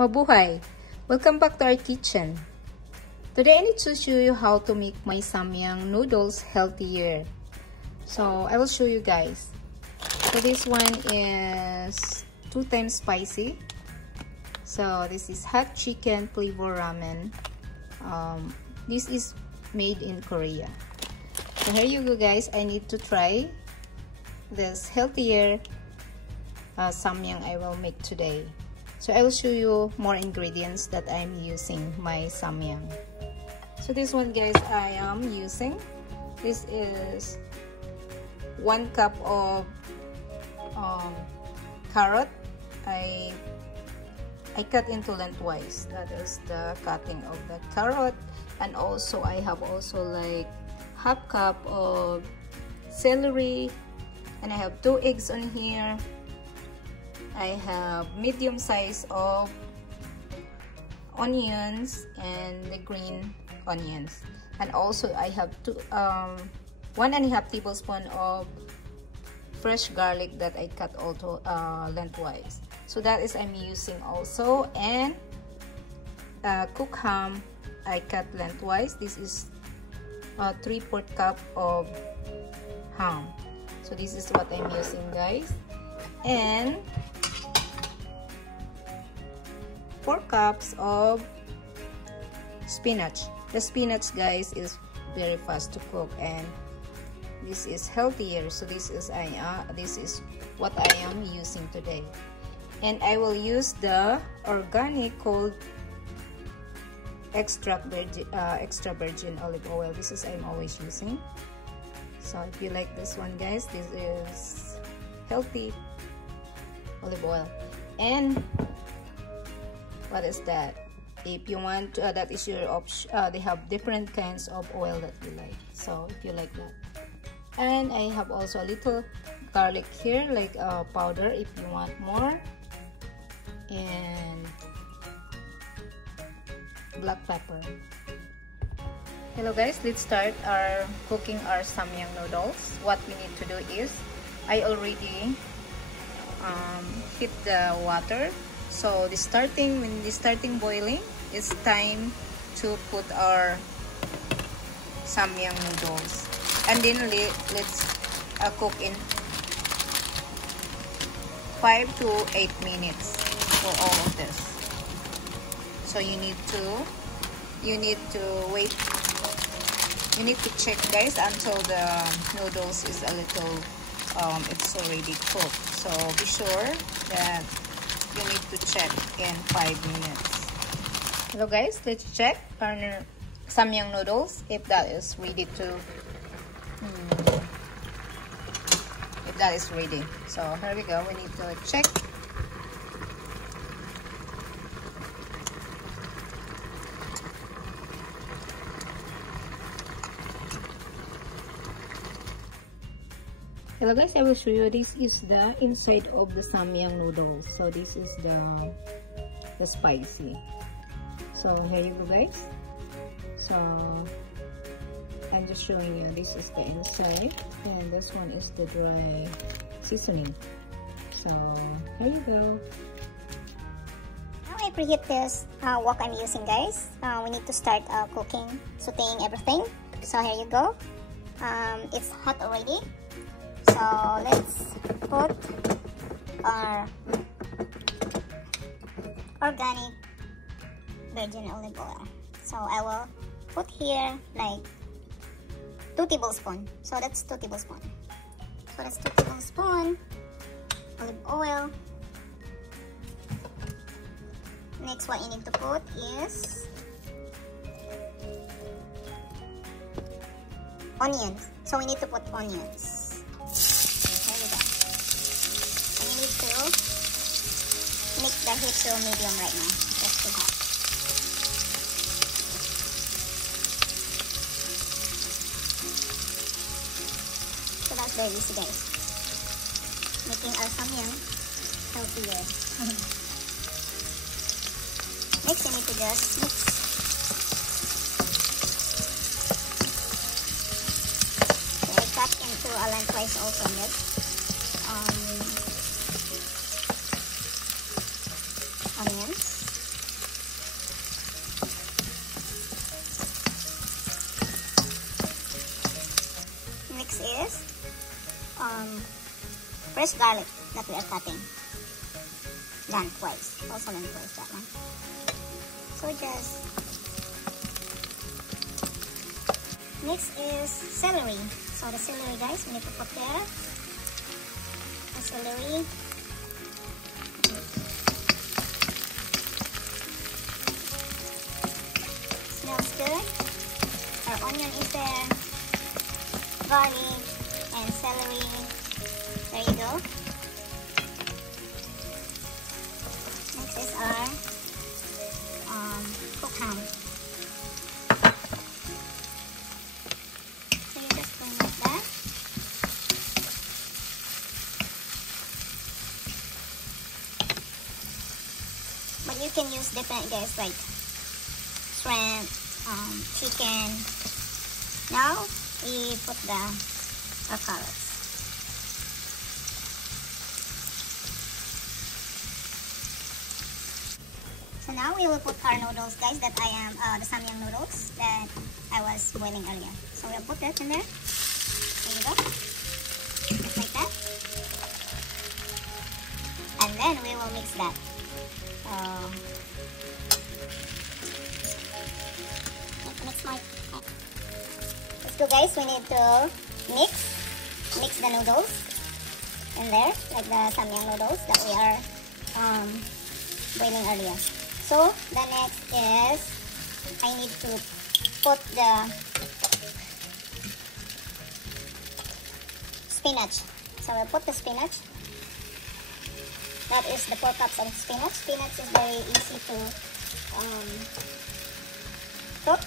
Mabuhay! Welcome back to our kitchen. Today I need to show you how to make my Samyang noodles healthier. So I will show you guys. So this one is 2 times spicy. So this is hot chicken flavor ramen. This is made in Korea. So here you go guys. I need to try this healthier samyang I will make today. So I will show you more ingredients that I'm using my samyang. So this one guys I am using. This is 1 cup of carrot. I cut into lengthwise. That is the cutting of the carrot. And also I have also like 1/2 cup of celery, and I have 2 eggs on here. I have medium size of onions and the green onions, and also I have 1.5 tablespoon of fresh garlic that I cut also lengthwise. So that is I'm using also, and cooked ham I cut lengthwise. This is 3/4 cup of ham. So this is what I'm using guys, and 4 cups of spinach. The spinach guys is very fast to cook, and this is healthier. So this is what I am using today. And I will use the organic cold extra virgin olive oil. This is I'm always using. So if you like this one guys, this is healthy olive oil. And what is that? If you want that is your option. They have different kinds of oil that you like, so if you like that. And I have also a little garlic here, like powder if you want more, and black pepper. Hello guys, let's start cooking our samyang noodles. What we need to do is I already heat the water. So when the starting boiling, it's time to put our samyang noodles, and then let's cook in 5 to 8 minutes for all of this. So you need to wait. You need to check guys until the noodles is a little it's already cooked. So be sure that you need to check in 5 minutes. Hello guys, let's check our samyang noodles if that is ready to So here we go. We need to check. Hello guys, I will show you. This is the inside of the samyang noodles. So this is the spicy. So here you go guys. So I'm just showing you. This is the inside, and this one is the dry seasoning. So here you go. Now I preheat this wok I'm using guys. We need to start cooking, sauteing everything. So here you go. It's hot already. So let's put our organic virgin olive oil. So I will put here like 2 tablespoons. So that's 2 tablespoons. So that's 2 tablespoons olive oil. Next what you need to put is onions. So we need to put onions. Make the heat to medium right now. That's too hot. So that's very easy guys. Making our samyang healthier. Next you need to just mix. So I cut into a lengthwise also on this. Onions. fresh garlic that we are cutting. Done twice. Also done twice, that one. So just next is celery. So the celery, guys, we need to put there. The celery. Smells good. Our onion is there. Garlic and celery. There you go. Next is our cooked ham. So you just put like that. But you can use different, guys, like shrimp, chicken. Now we put our carrots. So now we will put our noodles, guys, that I am the Samyang noodles that I was boiling earlier. So we'll put that in there. There you go. Just like that. And then we will mix that. Mix my. Let's go, guys. We need to mix the noodles in there, like the Samyang noodles that we are boiling earlier. So the next is I need to put the spinach. So we'll put the spinach. That is the 4 cups of spinach. Spinach is very easy to cook.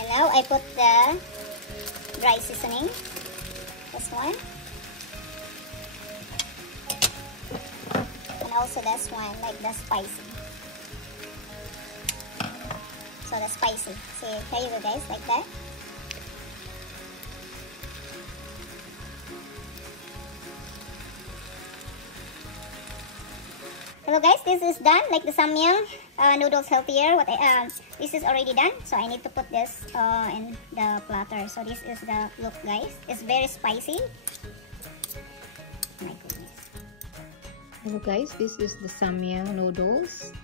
And now I put the dry seasoning. This one. And also this one, like the spicy. So the spicy. See, here you go, guys, like that. Hello guys, this is done, like the Samyang noodles healthier. This is already done, so I need to put this in the platter. So this is the look, guys. It's very spicy. My goodness. Hello guys, this is the Samyang noodles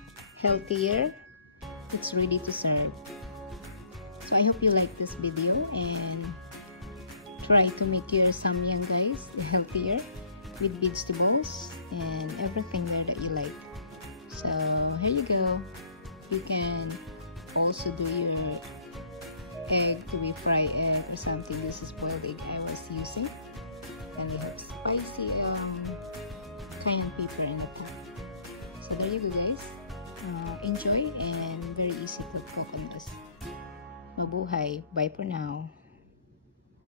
healthier. It's ready to serve. So I hope you like this video and try to make your Samyang, guys, healthier with vegetables and everything there that you like. So here you go. You can also do your egg to be fried egg or something. This is boiled egg I was using, and we have spicy cayenne pepper in the pot. So there you go, guys. Enjoy, and very easy to cook on this. Mabuhay. Bye for now.